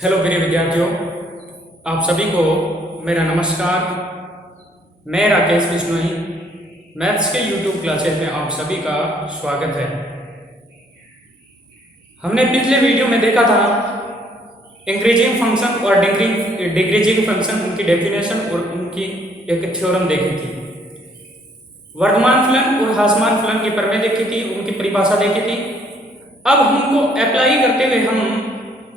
Hello प्रिय विद्यार्थियों, आप सभी को मेरा नमस्कार। मैं राकेश बिश्नोई, मैथ्स के यूट्यूब क्लासेस में आप सभी का स्वागत है। हमने पिछले वीडियो में देखा था इंक्रीजिंग फंक्शन और डिक्रीजिंग फंक्शन, उनकी डेफिनेशन और उनकी एक थ्योरम देखी थी। वर्तमान फलन और ह्रासमान फलन की प्रमेय देखी थी, उनकी परिभाषा देखी थी। अब हमको अप्लाई करते हुए हम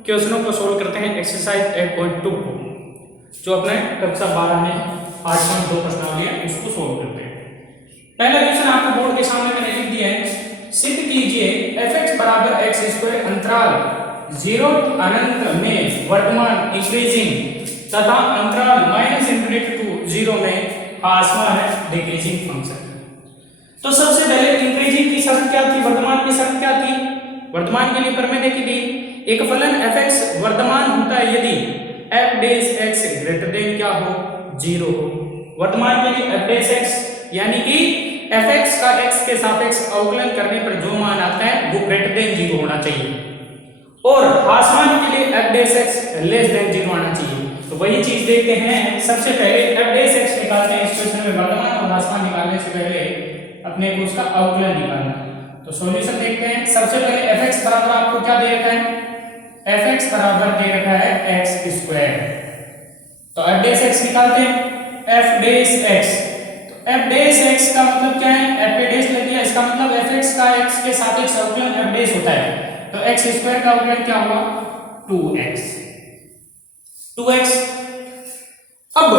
क्वेश्चनों को सोल्व करते हैं एक्सरसाइज 8.2 को, जो अपने कक्षा 12 में 8.2 प्रश्नावली है, उसको सोल्व करते हैं। पहला क्वेश्चन आपको बोर्ड के सामने मैंने लिख दिया है। सिद्ध कीजिए f(x) बराबर x² अंतराल 0 अनंत में वर्तमान इंक्रीजिंग तथा अंतराल -∞ to 0 में ह्रासमान डिक्रीजिंग फंक्शन। तो सबसे पहले इंक्रीजिंग की शर्त क्या थी, वर्तमान की शर्त क्या थी? वर्तमान के लिए प्रमेय देखी थी। एक फलन f(x) वर्तमान होता है यदि f(x) ग्रेटर देन क्या हो, 0 हो। वर्तमान के लिए f(x) यानी कि f(x) का x के सापेक्ष अवकलन करने पर जो मान आता है वो ग्रेटर देन 0 होना चाहिए, और ह्रासमान के लिए f(x) लेस देन 0 आना चाहिए। तो वही चीज देखते हैं। सबसे पहले f(x) निकालते हैं। इस क्वेश्चन में वर्तमान और ह्रासमान निकालने से पहले अपने को उसका अवकलन निकालना। तो सॉल्यूशन देखते हैं। सबसे पहले f(x) बराबर आपको क्या दे रखा है? f(x) बराबर दे रखा है x²। तो f(x) निकालते हैं। f(x) तो f(x) का मतलब क्या है? f लग गया, इसका मतलब f(x) का x के सापेक्ष अवकलन f' होता है। तो x² का अवकलन क्या हुआ? 2x। अब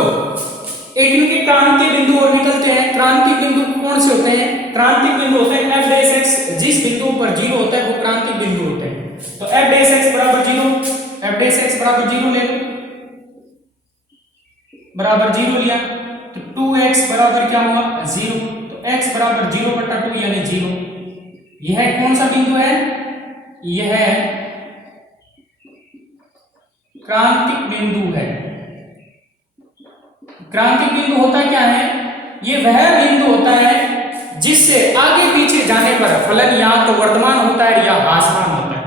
एक इनके क्रांति बिंदु और निकलते हैं। क्रांति बिंदु कौन से होते हैं? क्रांति बिंदु होते हैं f(x), जिस बिंदु पर 0 होता है वो क्रांति बिंदु होते हैं। तो f(x) बराबर 0, f(x) बराबर 0 ले लो, बराबर 0 लिया तो 2x बराबर क्या हुआ? 0। तो x बराबर 0/2 यानी 0। यह कौन सा बिंदु है? यह क्रांतिक बिंदु है। क्रांतिक बिंदु होता क्या है? ये वह बिंदु होता है जिससे आगे पीछे जाने पर फलन या तो वर्तमान होता है या ह्रासमान होता है।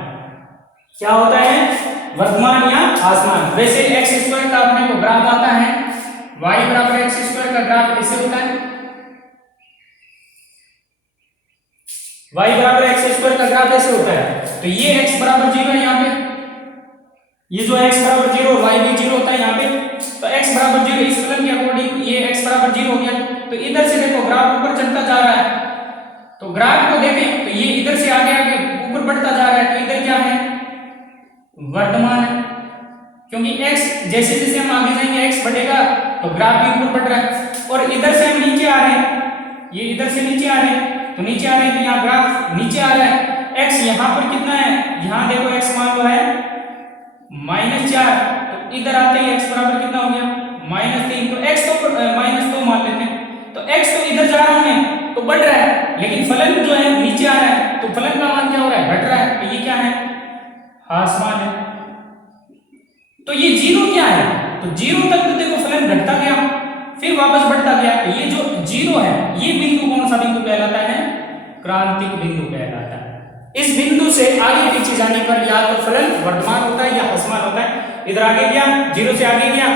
क्या होता है? वर्तमान या ह्रासमान। वैसे x² का अपने को ग्राफ आता है, y बराबर x² का ग्राफ ऐसे होता है। y बराबर x² का ग्राफ ऐसे होता है। तो ये x बराबर 0 है यहाँ पे, ये जो x बराबर 0 y भी 0 होता है यहाँ पे। तो x बराबर 0 इस फलन के अकॉर्डिंग ये x बराबर 0 हो गया। तो इधर से देखो ग्राफ ऊपर चलता जा रहा है। तो ग्राफ को देखें तो ये इधर से आगे आगे ऊपर बढ़ता जा रहा है। तो इधर क्या है? वर्तमान है, क्योंकि x जैसे जैसे हम आगे जाएंगे x बढ़ेगा तो ग्राफ भी ऊपर बढ़ रहा है। और इधर से हम नीचे आ रहे हैं, ये इधर से नीचे आ रहे हैं, तो नीचे आ रहे हैं तो यहाँ ग्राफ नीचे आ रहा है। x यहाँ पर कितना है? यहाँ देखो x मान लो है -4। तो इधर आते ही x बराबर कितना हो गया? -3। तो x तो -2 मान लेते हैं। तो x तो इधर जा रहा है तो बढ़ रहा है, लेकिन फलन जो है नीचे आ रहा है, तो फलन का मान क्या हो रहा है? घट रहा है। तो ये क्या है? ह्रासमान है। तो ये 0 क्या है? तो 0 तक तो देखो फलन घटता गया, फिर वापस बढ़ता गया। तो ये जो 0 है, ये बिंदु कौन सा बिंदु कहलाता है? क्रांतिक बिंदु कहलाता है। इस बिंदु से आगे पीछे जाने पर या तो फलन वर्तमान होता है या ह्रासमान होता है। इधर आगे गया, 0 से आगे गया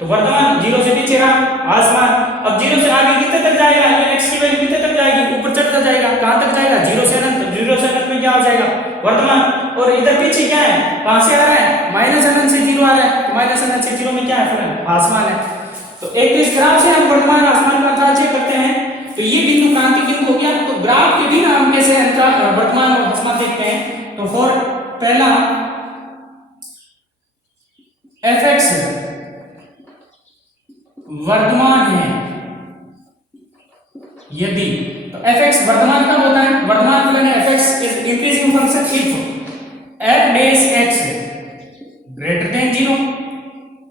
तो वर्तमान, 0 से पीछे रहा ह्रासमान। अब 0 से आगे कितने तक जाएगा? ये x की वैल्यू कितने तक जाएगी? ऊपर चढ़ता जाएगा। कहां तक जाएगा? 0 से अनंत। 0 से अनंत में क्या हो जाएगा? वर्तमान। और इधर पीछे क्या है? कहां से आ रहा है? -अनंत से 0 आ रहा है। तो -अनंत से 0 में क्या है? फलन ह्रासमान है। तो एक इस ग्राफ से हम वर्तमान ह्रासमान का अंतराल चेक करते हैं। तो ये बिंदु क्रांतिक बिंदु हो गया। तो ग्राफ के बिना हम कैसे अंतराल वर्तमान और ह्रासमान देखते हैं? तो फॉर पहला f(x) वर्तमान है यदि, तो f(x) वर्तमान कब होता है? वर्तमान फलन है f(x) is increasing function if f(x) greater than 0,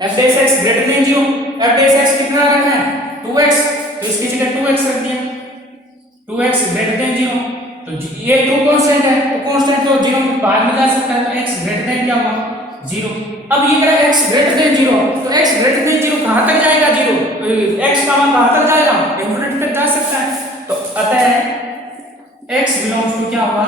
f(x) greater than 0, f(x) कितना रखना है? 2x। तो इसकी जगह 2x रख दिया, 2x ग्रेटर देन 0। तो ये 2 कांस्टेंट है, तो कांस्टेंट तो 0 बाहर में जा सकता है। तो x ग्रेटर देन क्या हुआ? 0। अब ये कह x ग्रेटर देन 0, तो x ग्रेटर देन 0 कहां तक जाएगा? 0। तो x का मान कहां तक जाएगा? इंफिनिटी तक जा सकता है। तो अतः x बिलोंग्स टू क्या होगा?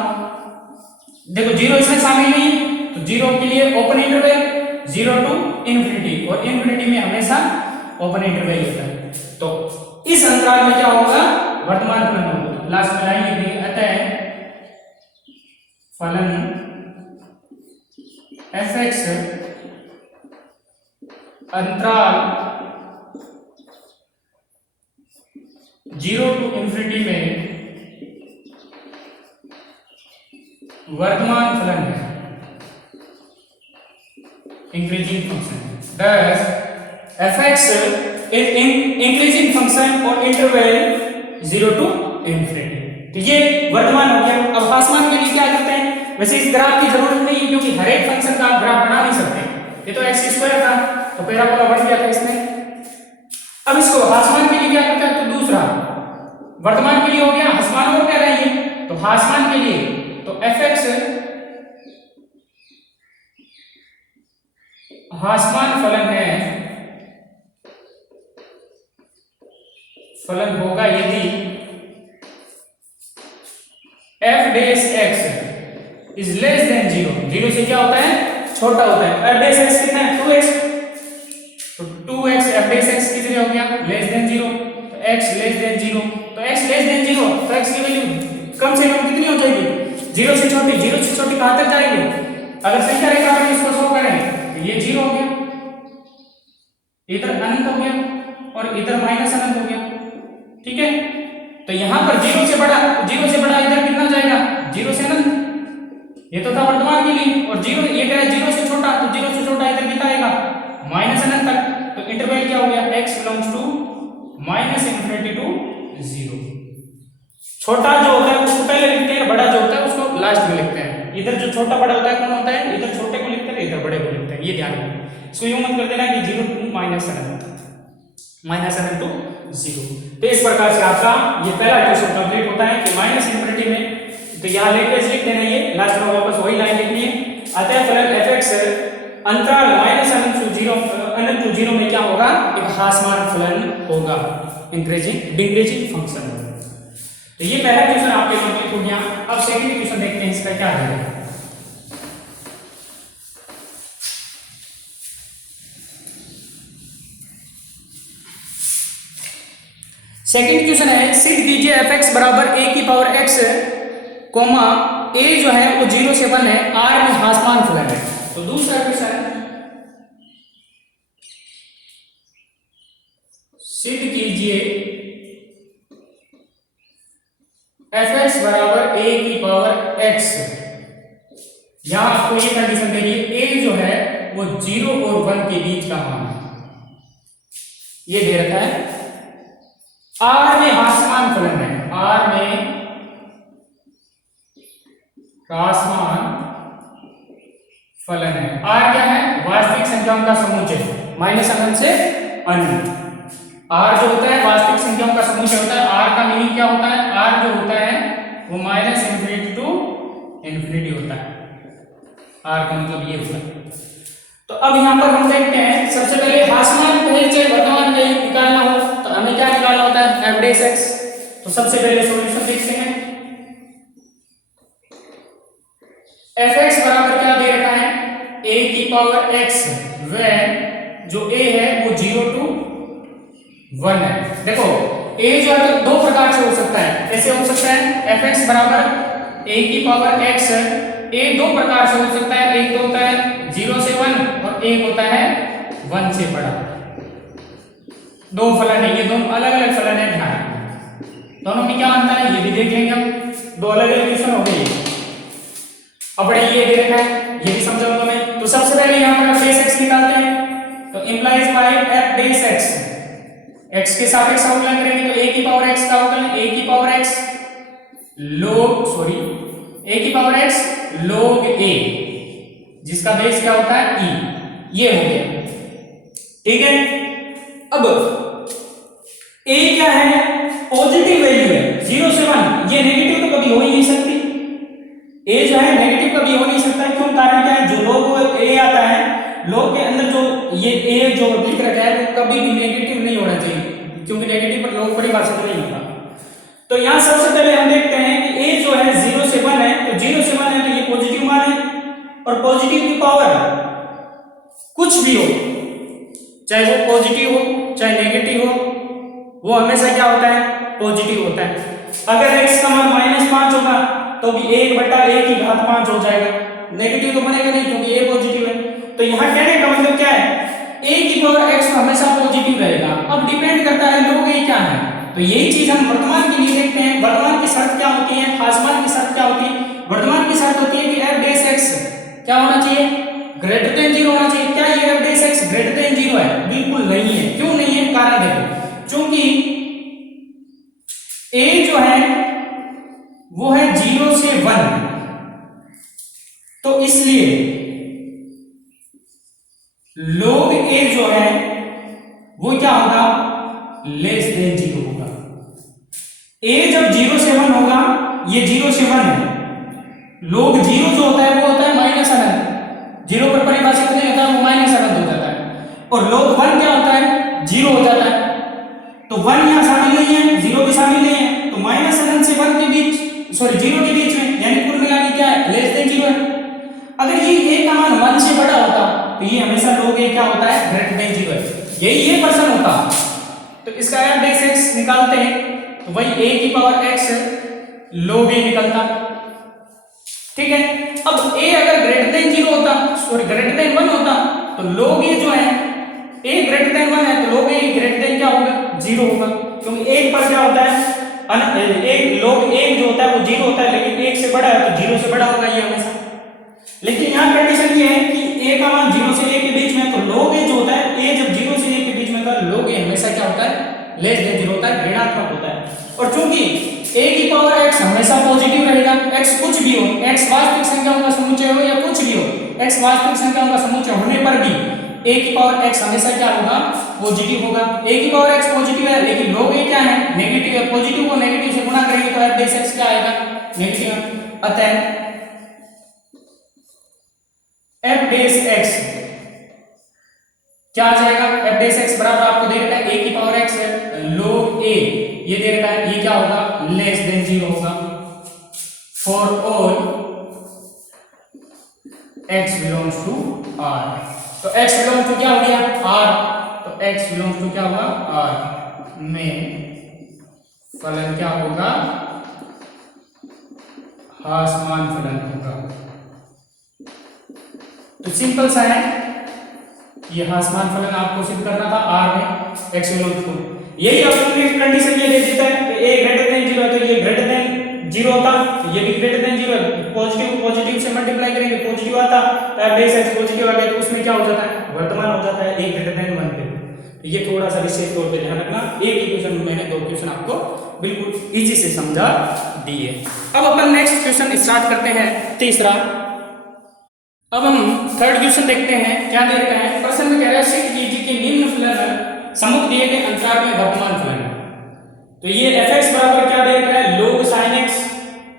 देखो 0 इसमें शामिल नहीं है, तो 0 के लिए ओपन इंटरवल 0 टू इन्फिनिटी, और इन्फिनिटी में हमेशा ओपन इंटरवल होता है। तो इस अंतराल में क्या होगा, वर्तमान फलन होगा। लास्ट में लाइन लिख दी, अतः फलन fx अंतराल 0 टू इन्फिनिटी में वर्तमान फलन है, increasing function. thus fx is increasing function और इंटरवल 0 टू इन्फिनिटी। तो ये वर्तमान हो गया। अब ह्रासमान के लिए क्या करते हैं, वैसे इस ग्राफ की जरूरत नहीं है क्योंकि हर एक फंक्शन का आप ग्राफ बना नहीं सकते। ये तो एक्स स्क्वायर था तो पैराबोला बन गया था इसमें। अब इसको ह्रासमान के लिए क्या करते हैं, तो दूसरा वर्तमान के लिए हो गया, ह्रासमान और क्या रहेंगे, तो ह्रासमान के लिए तो fx ह्रासमान फलन है, फलन होगा यदि f dash x is less than 0, 0 से क्या होता है, छोटा होता है। f डैश x कितना है, 2x, तो 2x f डैश x कितने हो गया, लेस देन 0, तो x लेस देन 0, तो x लेस देन 0, तो x की वैल्यू कम से कम कितनी हो जाएगी, 0 से छोटी। 0 से छोटी कहां तक जाएगी, अगर संख्या रेखा में इसको शो करें तो ये 0 हो गया, इधर अनंत हो गया और इधर माइनस अनंत हो गया, ठीक है। तो यहां पर 0 से बड़ा इधर कितना जाएगा, 0 से अनंत, ये तो था वर्तमान के लिए, और 0 ये कह रहा है 0 से छोटा, तो 0 से छोटा इधर कितना आएगा, माइनस अनंत तक। तो इंटरवल क्या हो गया, x belongs to minus infinity to 0। छोटा जो होता है उसको पहले लिखते हैं, बड़ा जो होता है उसको लास्ट में लिखते हैं। इधर जो छोटा बड़ा होता है कौन होता है, इधर छोटे को लिखते हैं, इधर बड़े को लिखते हैं, ये ध्यान रखना। इसको यूं मत कर देना कि 0 टू माइनस अनंत टू 0। तो इस प्रकार से आपका ये पहला क्वेश्चन कंप्लीट होता है कि माइनस इन्फिनिटी में, तो यहाँ लेके लिख देना, ये लास्ट में वापस वही लाइन लिखनी है। अतः फलन fx अंतराल माइनस अनंत टू 0 में क्या होगा, एक ह्रासमान फलन होगा, इंक्रीजिंग फंक्शन होगा। तो ये पहला क्वेश्चन आपके कंप्लीट हो गया। अब सेकंड क्वेश्चन देखते हैं इसका क्या है। सेकंड क्वेश्चन है, सिद्ध कीजिए fx बराबर a की पावर x कोमा a जो है वो 0 से 1 है, r में ह्रासमान फलन है। तो दूसरा क्वेश्चन, सिद्ध कीजिए fx बराबर a की पावर x। यहां आपको ये कंडीशन दे रही है, a जो है वो 0 और 1 के बीच का मान है, ये दे रखा है। r में ह्रासमान फलन है, r में ह्रासमान फलन है। r क्या है, वास्तविक संख्याओं का समुच्चय, माइनस अनंत से अनंत। r जो होता है वास्तविक संख्याओं का समुच्चय होता है। r का मीनिंग क्या होता है, r जो होता है वो माइनस इन्फिनिटी टू इन्फिनिटी होता है, r का मतलब ये होता है। तो अब यहां पर हम देखते हैं, सबसे पहले ह्रासमान कहे चाहे वर्तमान कहे निकालना हो तो हमें क्या निकालना होता है, f डैश x। तो सबसे पहले सॉल्यूशन देखते हैं। fx बराबर क्या दे रखा है, a की पावर x, वह जो a है वो 0 टू 1 है। देखो a जो है तो दो प्रकार से हो सकता है, ऐसे हो सकता है fx बराबर a की पावर x, a दो प्रकार से हो सकता है, एक तो होता है 0 से 1 और एक होता है 1 से बड़ा। दो फलन है, ये दोनों अलग अलग फलन है, ध्यान दोनों में क्या अंतर है ये भी देख लेंगे हम। दो अलग अलग क्वेश्चन हो गए। अब ये दे रखा है, ये भी समझो तुम्हें। तो सबसे पहले यहां पर f डैश x निकालते हैं, तो implies by f dash x, x के सापेक्ष अवकलन करेंगे तो a की पावर x का अवकलन, a की पावर x a की पावर x log a, जिसका बेस क्या होता है e, ये हो गया, ठीक है। अब a क्या है, पॉजिटिव वैल्यू है 0 से 1, ये नेगेटिव तो कभी हो ही नहीं सकती। a जो है नेगेटिव कभी हो नहीं सकता, क्यों, कारण क्या है, जो log a आता है, log के अंदर जो ये a जो लिख रखा है वो कभी भी नेगेटिव नहीं होना चाहिए, क्योंकि नेगेटिव पर log परिभाषित नहीं होता। तो यहां सबसे पहले हम देखते हैं कि a जो है 0 से 1 है, तो 0 से 1 है तो ये पॉजिटिव मान है, और पॉजिटिव की पावर कुछ भी हो, चाहे वो पॉजिटिव हो चाहे नेगेटिव हो, वो हमेशा क्या होता है, पॉजिटिव होता है। अगर x का मान -5 होगा तो भी 1/a⁵ हो जाएगा, नेगेटिव तो बनेगा नहीं क्योंकि a पॉजिटिव है। तो यहाँ कहने का मतलब क्या है, a⁴x हमेशा पॉजिटिव रहेगा। अब डिपेंड करता है log a क्या है, तो यही चीज हम वर्तमान के लिए देखते हैं। वर्तमान की शर्त क्या होती है, हासमान की शर्त क्या होती है? वर्तमान की शर्त होती है कि f'(x) क्या होना चाहिए, ग्रेटर देन 0 होना चाहिए। क्या ये f'(x) ग्रेटर देन 0 है? बिल्कुल नहीं है। क्यों नहीं है? कारण देखो, क्योंकि a जो है वो है 0 से 1, तो इसलिए log a जो है वो क्या होगा, लेस देन 0 होगा। a जब 0 से 1 होगा, ये 0 से 1 है, log 0 जो होता है वो होता है -अनंत, 0 पर परिभाषित नहीं होता, वो -अनंत हो जाता है। और log 1 क्या होता है, 0 हो जाता है। तो 1 यहां शामिल नहीं है, 0 भी शामिल नहीं है, तो -अनंत से 1 के बीच, सॉरी 0 के बीच में, यानी कुल मिला के क्या है, लेस देन 0 है। अगर ये a का मान 1 से बड़ा होता तो ये हमेशा log a क्या होता है, ग्रेटर देन 0 है। यही ये पर्सन होता, तो इसका f'(x) निकालते हैं तो वही a⁴x log a निकलता। ठीक है। अब a अगर ग्रेटर देन 0 होता, सॉरी ग्रेटर देन 1 होता, तो log a जो है, a ग्रेटर देन 1 है तो log a ग्रेटर देन क्या होगा, 0 होगा। क्योंकि 1 पर क्या होता है, एक log 1 जो होता है वो 0 होता है, लेकिन 1 से बड़ा है तो 0 से बड़ा होगा ये हमेशा। लेकिन यहाँ कंडीशन ये है कि a का मान 0 से a के बीच में, तो log a जो होता है, a जब 0 से a के बीच में था, log a हमेशा क्या होता है, लेस देन 0 होता है, ऋणात्मक होता है। और चूंकि a⁴x हमेशा पॉजिटिव रहेगा, x कुछ भी हो, x वास्तविक संख्याओं का समुच्चय हो या कुछ भी हो, x वास्तविक संख्याओं का समुच्चय होने पर भी a⁴x हमेशा क्या होगा, पॉजिटिव होगा। a⁴x पॉजिटिव है, लेकिन log a क्या है, नेगेटिव है। पॉजिटिव को नेगेटिव से गुणा करेंगे तो f'(x) क्या आएगा, नेगेटिव। अतः f'(x) क्या आ जाएगा, f'(x) बराबर आपको दे रखा है a⁴x log a, ये दे रखा है, ये क्या होगा, लेस देन 0 होगा। For all x belongs to r, तो x बिलोंग्स टू क्या हो गया, r, तो x बिलोंग्स टू क्या होगा, r में फलन क्या होगा, हासमान फलन होगा। तो सिंपल सा है, ये हासमान फलन आपको सिद्ध करना था r में x बिलोंग्स टू। यही अपने कंडीशन ये दे देता है कि a ग्रेटर देन 0 है तो ये ग्रेटर देन 0 होता, ये भी ग्रेटर देन 0 है। पॉजिटिव पॉजिटिव से मल्टीप्लाई करेंगे, पॉजिटिव आता, तो f'(x) पॉजिटिव आ गया तो उसमें क्या हो जाता है, वर्तमान हो जाता है a ग्रेटर देन 1 पे। तो ये थोड़ा सा विशेष तौर पे ध्यान रखना। एक ही क्वेश्चन में मैंने 2 क्वेश्चन आपको बिल्कुल इजी से समझा दिए। अब अपन नेक्स्ट क्वेश्चन स्टार्ट करते हैं, तीसरा। अब हम थर्ड क्वेश्चन देखते हैं, क्या दे रखा है। प्रश्न में कह रहा है सिद्ध कीजिए कि निम्न फलन सम्मुख दिए गए अंतराल में वर्तमान फलन। तो ये f(x) बराबर क्या दे रखा है, log sin x,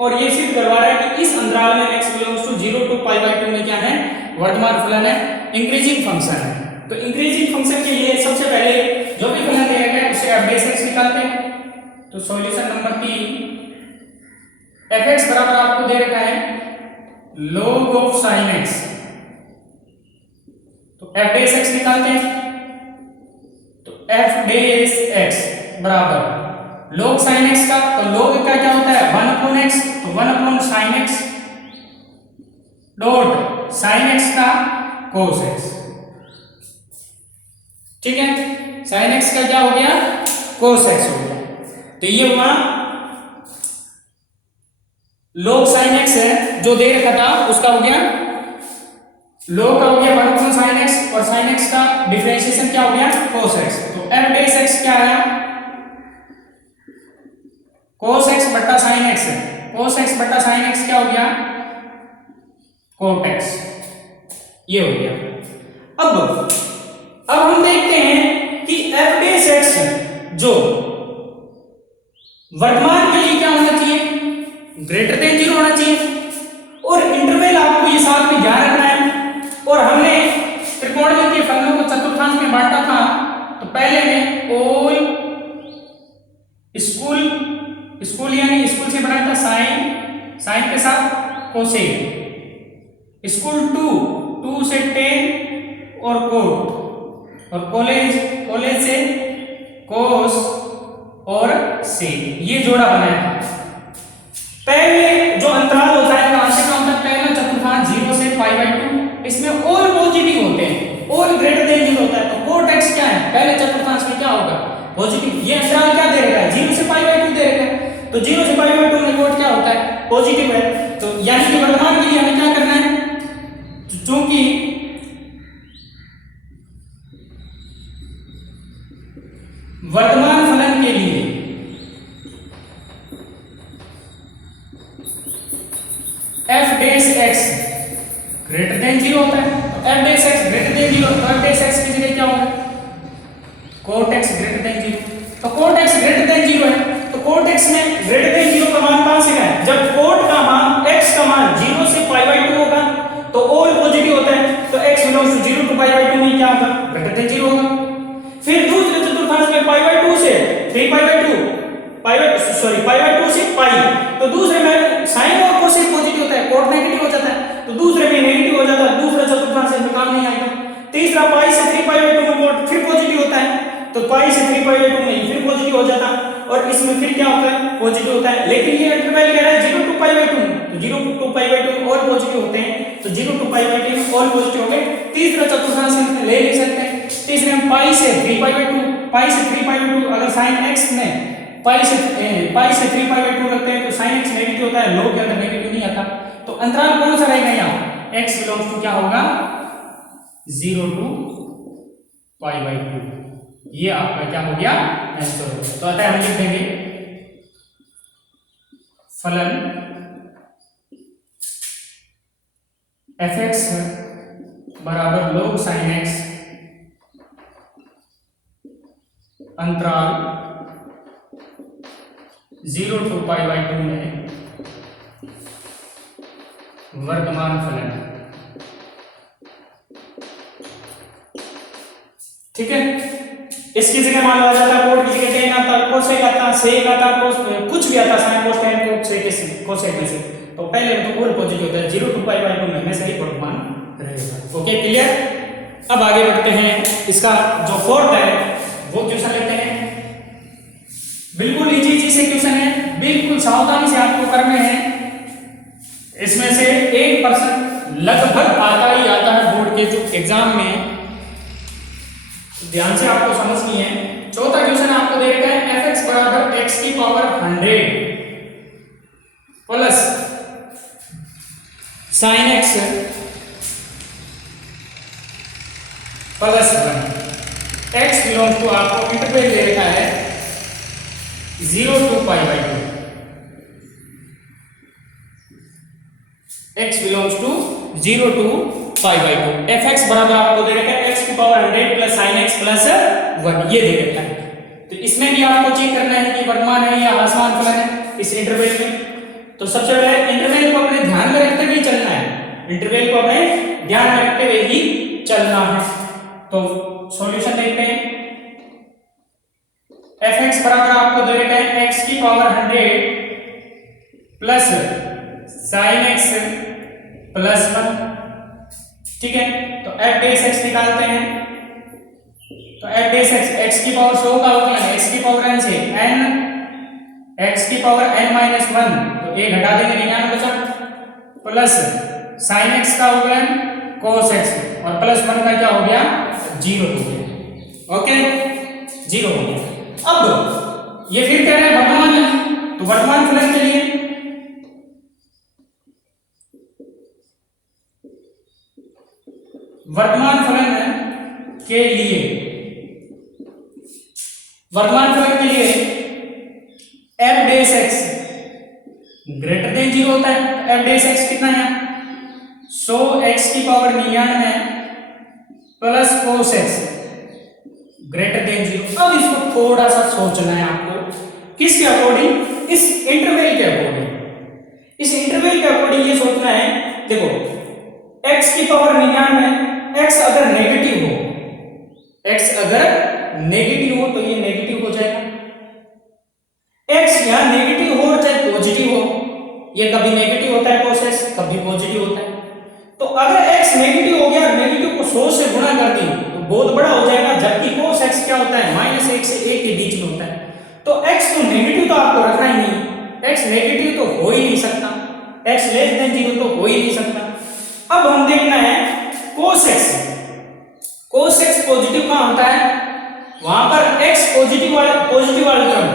और ये सिद्ध करवा रहा है कि इस अंतराल में x बिलोंग्स टू 0 to π/2 में क्या है, वर्तमान फलन है, इंक्रीजिंग फंक्शन है। तो इंक्रीजिंग फंक्शन के लिए सबसे पहले जो भी फलन दिया गया है उसे f'(x) निकालते हैं। तो सॉल्यूशन नंबर 3, f(x) बराबर आपको दे रखा है log of sin x, तो f'(x) निकालते हैं। तो f'(x) बराबर log sin x का, तो log का क्या होता है, 1/x, तो 1/sin x dot sin x का cos x। ठीक है, sin x का क्या हो गया, cos x हो गया। तो ये हुआ log sin x है जो दे रखा था, उसका हो गया log का हो गया 1/sin x, और sin x का डिफरेंशिएशन क्या हो गया, cos x। तो f'(x) क्या आया, cos x बट्टा sin x है, cos x बट्टा sin x क्या हो गया, cot x, ये हो गया। अब हम देखते हैं कि f'(x) जो वर्तमान के लिए क्या होना चाहिए, ग्रेटर देन 0 होना चाहिए, और इंटरवल आपको ये साथ में ध्यान रखना है। और हमने त्रिकोणमितीय फलनों को चतुर्थांश में बांटा था, तो पहले में ऑल स्कूल यानी स्कूल से बनाया था साइन के साथ कोसेक, स्कूल 2 से 10 और कोट, और कॉलेज से कोस और सेक, ये जोड़ा बनाया था। पहले जो अंतराल होता है कहां से कहां तक, पहला चतुर्थांश 0 से π/2, इसमें ऑल पॉजिटिव होते हैं, ऑल ग्रेटर देन 0 होता है। तो कोट x क्या है, पहले चतुर्थांश में क्या होगा, पॉजिटिव। ये अंतराल क्या दे रखा है, 0 से π/2 दे रखा है, तो 0 से π/2 में कोट क्या होता है, पॉजिटिव है। तो यानी कि वर्तमान के लिए हमें क्या करना है, चूंकि वर्तमान फलन के लिए f dash x greater than 0 होता है, तो f dash x greater than 0, तो f डैश x की जगह क्या होगा, cot x ग्रेटर देन 0। तो cot x ग्रेटर देन 0 है, तो cot x में ग्रेटर देन 0 का मान कहां से है, जब cot का मान x का मान 0 से π/2 होगा तो ऑल पॉजिटिव होता है, तो x बिलोंग्स टू 0 टू π/2 में क्या होगा, ग्रेटर देन 0 होगा। फिर दूसरे चतुर्थांश में π/2 से 3π/2 π/2 से पाई, तो दूसरे में साइन और कोसेक पॉजिटिव होता है, कोट नेगेटिव हो जाता है, तो दूसरे में नेगेटिव हो जाता है, दूसरा चतुर्थांश में काम नहीं आएगा। तीसरा पाई से 3π/2 में कोट फिर पॉजिटिव होता है, तो पाई से 3π/2 में फिर पॉजिटिव हो जाता है, और इसमें फिर क्या होता है, पॉजिटिव होता है। लेकिन ये इंटरवल कह रहा है 0 टू π/2, तो 0 टू π/2 और पॉजिटिव होते हैं, तो 0 टू π/2 में और पॉजिटिव हो गए। तीसरा चतुर्थांश ले सकते हैं। तीसरे में पाई से 3π/2 अगर साइन x में पाई से 3π/2 रखते हैं तो साइन x नेगेटिव होता है, log के अंदर नेगेटिव नहीं आता, तो अंतराल कौन सा रहेगा, यहाँ x बिलोंग्स टू क्या होगा, 0 टू π/2। ये आपका क्या हो गया, आंसर हो गया। तो अतः हम लिख देंगे फलन fx बराबर log sin x अंतराल 0 टू π/2 में वर्तमान फलन। ठीक है, इसकी जगह मान लिया जाता है, कोट की जगह टेन आता, कोसेक आता, सेक आता, कुछ भी आता, साइन कोस टेन कोसेक में से, तो पहले तो ऑल पॉजिटिव होता है, 0 टू π/2 में सही वर्तमान रहेगा। Okay, clear. अब आगे बढ़ते हैं, इसका जो फोर्थ है वो क्वेश्चन लेते हैं। बिल्कुल इजी से क्वेश्चन है, बिल्कुल सावधानी से आपको करने हैं। इसमें से 1% लगभग आता ही आता है बोर्ड के जो एग्जाम में, ध्यान से आपको समझनी है। चौथा क्वेश्चन आपको दे रखा है fx बराबर x की power 100 plus sin x plus 1, x belongs to आपको इंटरवल दे रखा है 0 to π/2, x belongs to 0 to π/2, fx बराबर आपको दे रखा है x की power 100 plus sin x plus 1, ये दे रखा है। तो इसमें भी आपको चेक करना है कि वर्तमान है या असमान फलन है इस इंटरवल में। तो सबसे पहले इंटरवल को अपने ध्यान में रखते हुए चलना है, इंटरवल को अपने ध्यान में रखते हुए ही चलना है। तो सॉल्यूशन देखते हैं। fx बराबर आपको दे रखा है x की power 100 plus sin x plus 1, ठीक है। तो f डैश x निकालते हैं, तो f डैश x की पावर 100 का अवकलन है x की पावर n से n, x की पावर n माइनस 1, तो एक घटा देंगे 99 बचा, प्लस sin x का अवकलन cos x, और प्लस 1 का क्या हो गया, 0 हो गया। ओके, 0 हो गया। अब ये फिर कह रहा है वर्तमान, तो वर्तमान फलन के लिए वर्तमान फलन के लिए f dash x greater than 0 होता है। f डैश x कितना है, 100 x की power 99 plus cos x greater than 0। अब इसको थोड़ा सा सोचना है आपको, किसके अकॉर्डिंग, इस इंटरवल के अकॉर्डिंग। इस इंटरवल के अकॉर्डिंग ये सोचना है, देखो x की पावर 99, x अगर नेगेटिव हो, x अगर नेगेटिव हो तो ये नेगेटिव हो जाएगा, x यहां नेगेटिव हो चाहे पॉजिटिव हो, ये कभी नेगेटिव होता है cos x, कभी पॉजिटिव होता है। तो अगर x नेगेटिव हो गया, नेगेटिव को 100 से गुणा कर होता है -1 से 1 के बीच में होता है। तो x तो नेगेटिव तो आपको रखना ही नहीं, x नेगेटिव तो हो ही नहीं सकता, x लेस देन 0 तो हो ही नहीं सकता। अब हम देखना है cos x। cos x positive कहां होता है, वहां पर x पॉजिटिव वाले टर्म।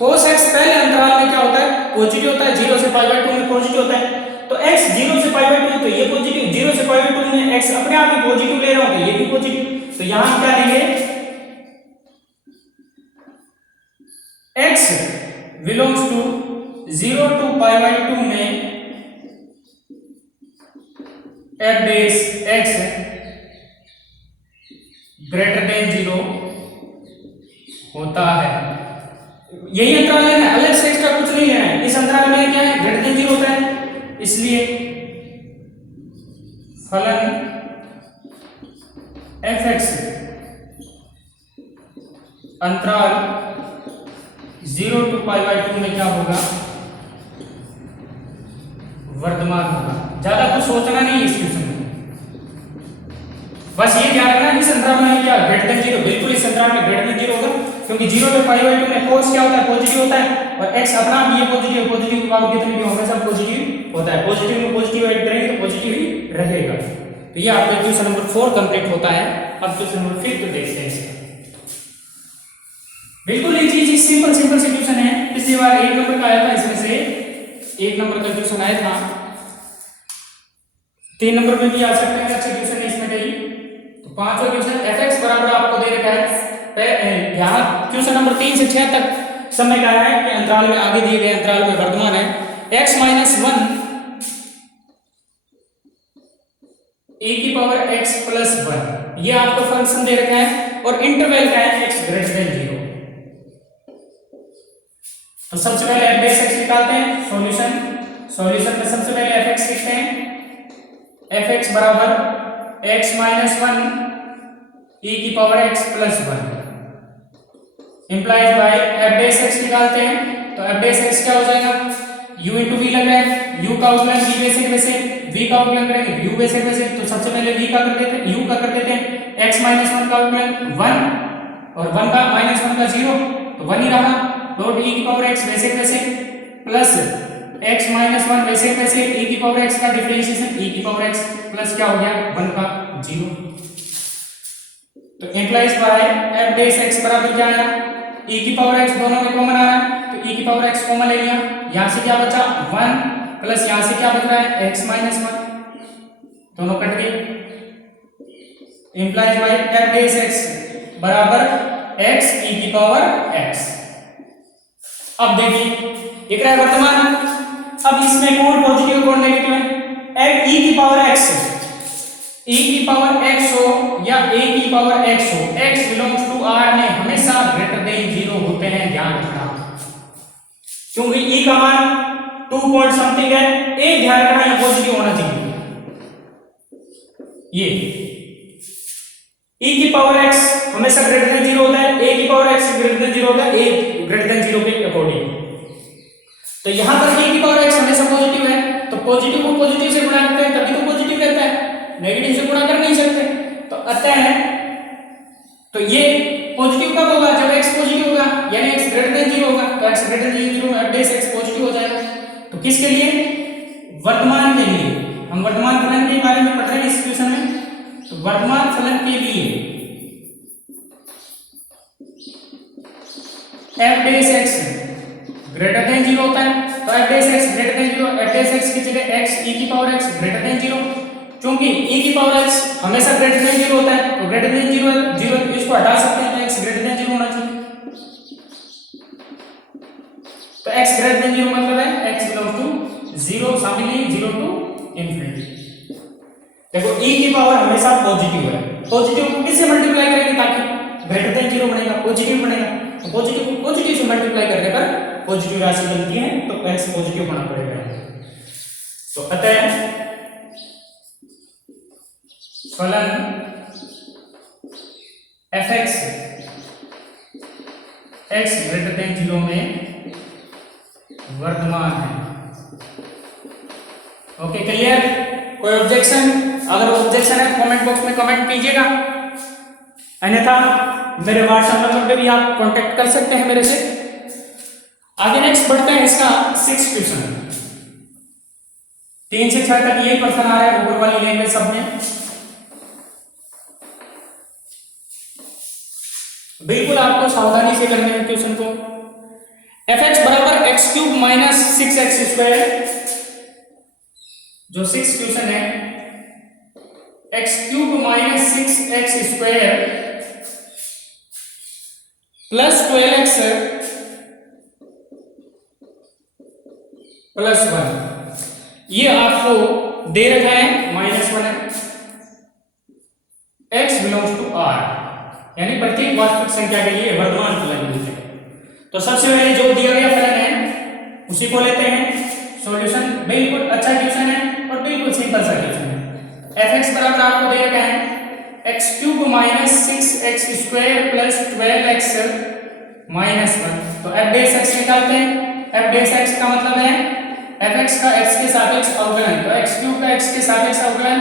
cos x पहले अंतराल में क्या होता है, पॉजिटिव होता है, 0 से π/2 में पॉजिटिव होता है। तो x 0 से π/2 तो ये पॉजिटिव, 0 से π/2 में x अपने आप ही पॉजिटिव ले रहा हूं तो ये भी पॉजिटिव। तो यहां क्या लेंगे, x बिलोंग्स टू 0 to π/2 में f base x greater than 0 होता है। यही अंतराल लेना है, अलग से एक्स्ट्रा कुछ नहीं लेना है। इस अंतराल में क्या है, ग्रेटर देन 0 होता है, इसलिए फलन fx अंतराल 0 to π/2 में क्या होगा, वर्धमान होगा। ज्यादा कुछ सोचना नहीं है इस क्वेश्चन में, बस ये ध्यान रखना इस अंतराल में क्या ग्रेटर देन 0, बिल्कुल इस अंतराल में ग्रेटर देन 0 होगा, क्योंकि 0 से π/2 में cos क्या होता है, पॉजिटिव होता है, और x अपना ये पॉजिटिव का कितने भी होगा सब पॉजिटिव होता है। पॉजिटिव में पॉजिटिव ऐड करेंगे तो पॉजिटिव ही रहेगा। तो ये आपका क्वेश्चन नंबर 4 कंप्लीट होता है। अब क्वेश्चन नंबर 5 तो देखते हैं इसका। बिल्कुल ये चीज सिंपल से क्वेश्चन है। पिछली बार 1 नंबर का आया था, इसमें से 1 नंबर का क्वेश्चन आया था, 3 नंबर में भी आ सकते हैं, अच्छे क्वेश्चन है इसमें कई। तो पांचवा क्वेश्चन fx बराबर आपको दे रखा है, यहाँ क्वेश्चन नंबर 3 से 6 तक समय का है कि अंतराल में आगे दिए गए अंतराल में वर्तमान है x - 1 e की पावर x प्लस 1, ये आपको फंक्शन दे रखा है और इंटरवल का है x ग्रेटर देन 0। तो सबसे पहले f बेस x निकालते हैं, सॉल्यूशन में सबसे पहले fx लिखते हैं, fx बराबर x - 1 e की power x plus 1 implies by f base x निकालते हैं। तो f बेस x क्या हो जाएगा, u into v लग रहा है, u का अवकलन v बेसिक वैसे, v का अवकलन करेंगे u बेसिक वैसे। तो सबसे पहले v का कर देते हैं, u का कर देते हैं, x - 1 का अवकलन 1 और 1 का -1 का 0 तो 1 ही रहा, डॉट e की पावर x बेसिक वैसे प्लस x - 1 बेसिक वैसे, e की पावर x का डिफरेंशिएशन e की पावर x प्लस क्या हो गया 1 का 0। तो implies by f base x बराबर क्या आया, e की पावर x दोनों में कॉमन आ रहा है तो e की पावर x कॉमन ले लिया, यहां से क्या बचा 1 प्लस यहां से क्या बच रहा है x - 1, दोनों कट गए। Implies by f base x बराबर x e की पावर x। अब देखिए एक रहा वर्तमान, अब इसमें कौन पॉजिटिव कौन नेगेटिव है, e की पावर x, e की पावर x हो या a की पावर x हो, x बिलोंग्स टू r में हमेशा ग्रेटर देन 0 होते हैं, ध्यान रखना, क्योंकि e का मान 2 पॉइंट समथिंग है, a ध्यान रखना ये पॉजिटिव होना चाहिए। ये e की पावर x हमेशा ग्रेटर देन 0 होता है, a की पावर x ग्रेटर देन 0 होता है, a ग्रेटर देन 0 के अकॉर्डिंग। तो यहां पर a की पावर x हमेशा पॉजिटिव है, तो पॉजिटिव को पॉजिटिव से गुणा करते हैं तभी तो पॉजिटिव रहता है, नेगेटिव से गुणा कर नहीं सकते। तो अतः तो ये पॉजिटिव कब होगा, जब x पॉजिटिव होगा यानी x ग्रेटर देन 0 होगा, तो x ग्रेटर देन 0 में f बेस x पॉजिटिव हो जाएगा। तो किसके लिए, वर्तमान के लिए, हम वर्तमान फलन के बारे में पढ़ रहे हैं इस क्वेश्चन में। तो वर्तमान फलन के लिए f base x greater than 0 होता है, तो f base x greater than 0, f base x की जगह x e की पावर x ग्रेटर देन 0, क्योंकि e की पावर x हमेशा ग्रेटर देन 0 होता है, तो ग्रेटर देन 0 इसको हटा सकते हैं, तो x ग्रेटर देन 0 होना चाहिए। तो x ग्रेटर देन 0 मतलब है x बिलोंग्स टू 0, शामिल नहीं 0 टू इंफिनिटी। देखो e की पावर हमेशा पॉजिटिव है, पॉजिटिव को किससे मल्टीप्लाई करेंगे ताकि ग्रेटर देन 0 बनेगा, पॉजिटिव बनेगा, तो पॉजिटिव को पॉजिटिव से मल्टीप्लाई करने पर पॉजिटिव राशि बनती है, तो x पॉजिटिव होना पड़ेगा। तो अतः फलन fx x ग्रेटर देन 0 में वर्तमान है। ओके क्लियर, कोई ऑब्जेक्शन, अगर ऑब्जेक्शन है कमेंट बॉक्स में कमेंट कीजिएगा, अन्यथा मेरे व्हाट्सएप नंबर पे भी आप कांटेक्ट कर सकते हैं मेरे से। आगे नेक्स्ट बढ़ते हैं इसका 6 क्वेश्चन। 3 से 6 तक यही क्वेश्चन आ रहा है ऊपर वाली लाइन में सब में। बिल्कुल आपको सावधानी से करना है क्वेश्चन को। fx बराबर x cube minus 6x square, जो 6 क्वेश्चन है, x cube minus 6x square plus 12x plus 1, ये आपको दे रखा है -1 है। x बिलोंग्स टू r, यानी प्रत्येक वास्तविक संख्या के लिए वर्तमान फलन मिलते हैं। तो सबसे पहले जो दिया गया फलन है उसी को लेते हैं। सॉल्यूशन बिल्कुल अच्छा क्वेश्चन है और बिल्कुल सिंपल सा क्वेश्चन है। fx बराबर आपको दे रखा है x cube minus 6x square plus 12x minus 1। तो f डैश x निकालते हैं। f डैश x का मतलब है fx का x के सापेक्ष अवकलन। तो x क्यूब का x के सापेक्ष अवकलन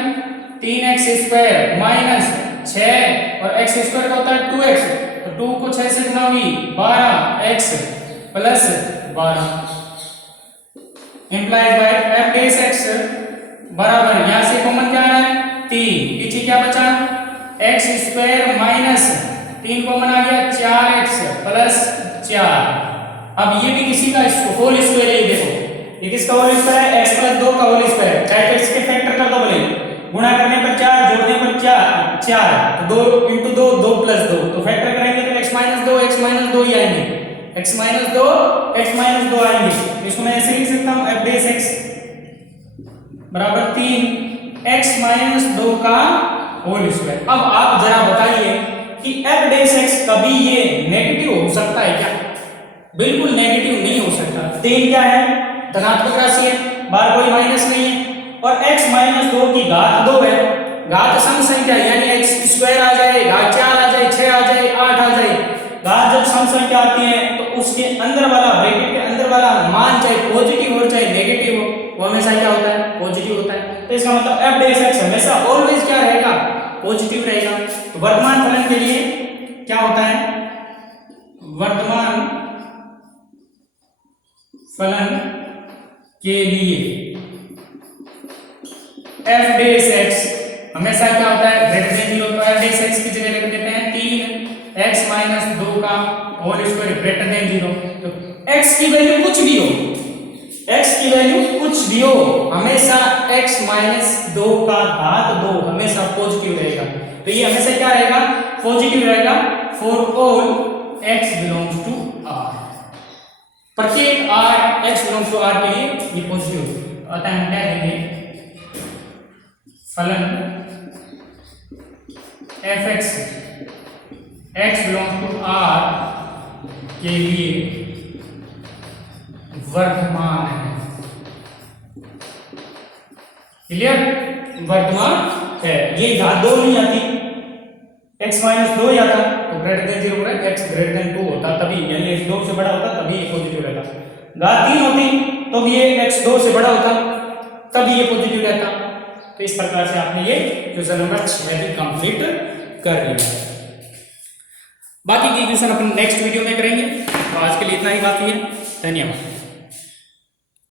3x स्क्वायर माइनस 6 और x स्क्वायर का होता है 2x, तो 2 को 6 से गुणा हुई 12x plus 12 implies by f dash x बराबर, यहां से कॉमन क्या आ रहा है 3, पीछे क्या बचा x स्क्वायर माइनस 3 कॉमन आ गया 4x प्लस 4। अब ये भी किसी का होल स्क्वायर है, देखो ये किसका होल स्क्वायर है, x प्लस 2 का होल स्क्वायर। चाहे तो इसके फैक्टर कर दो, बोले गुणा करने पर 4, जोड़ने पर 4, तो 2 into 2 2 प्लस 2, तो फैक्टर करेंगे तो x माइनस 2 ही आएंगे, x माइनस 2 आएंगे। इसको मैं ऐसे लिख सकता हूं f डैश x बराबर 3x माइनस 2 का होल स्क्वायर। अब आप जरा बताइए कि f डैश x कभी ये नेगेटिव हो सकता है क्या? बिल्कुल नेगेटिव नहीं हो सकता। 3 क्या है, धनात्मक राशि है, बाहर कोई माइनस नहीं है, और x माइनस 2 की घात 2 है। घात सम संख्या यानी x स्क्वायर आ जाए, घात 4 आ जाए, 6 आ जाए, 8 आ जाए। घात जब सम संख्या आती है तो उसके अंदर वाला, ब्रैकेट के अंदर वाला मान चाहे पॉजिटिव हो चाहे नेगेटिव हो, वो हमेशा क्या होता है, पॉजिटिव होता है। तो इसका मतलब f डैश x हमेशा ऑलवेज क्या रहेगा, पॉजिटिव रहेगा। तो वर्तमान फलन के लिए क्या होता है, वर्तमान फलन के लिए f डैश x हमेशा क्या होता है, ग्रेटर देन 0। तो f डैश x की जगह लिख देते हैं 3x माइनस 2 का होल स्क्वायर ग्रेटर देन 0। तो x की वैल्यू कुछ भी हो, x की वैल्यू कुछ भी हो, हमेशा x माइनस 2 का घात 2 हमेशा पॉजिटिव रहेगा। तो ये हमेशा क्या रहेगा, पॉजिटिव रहेगा for all x belongs to r। प्रत्येक r x belongs to r के लिए ये पॉजिटिव अतः हम क्या देंगे, फलन fx x belongs to r के लिए वर्तमान है। क्लियर, वर्तमान है। ये घात 2 नहीं आती, x माइनस 2 ही आता तो ग्रेटर देन 0 पर x ग्रेटर देन 2 होता, तभी यानी x 2 से बड़ा होता तभी ये पॉजिटिव रहता। घात 3 होती तो भी ये x 2 से बड़ा होता तभी ये पॉजिटिव रहता। तो इस प्रकार से आपने ये क्वेश्चन नंबर 6 भी कंप्लीट कर लिया। बाकी की क्वेश्चन अपन नेक्स्ट वीडियो में करेंगे। तो आज के लिए इतना ही काफी है। धन्यवाद।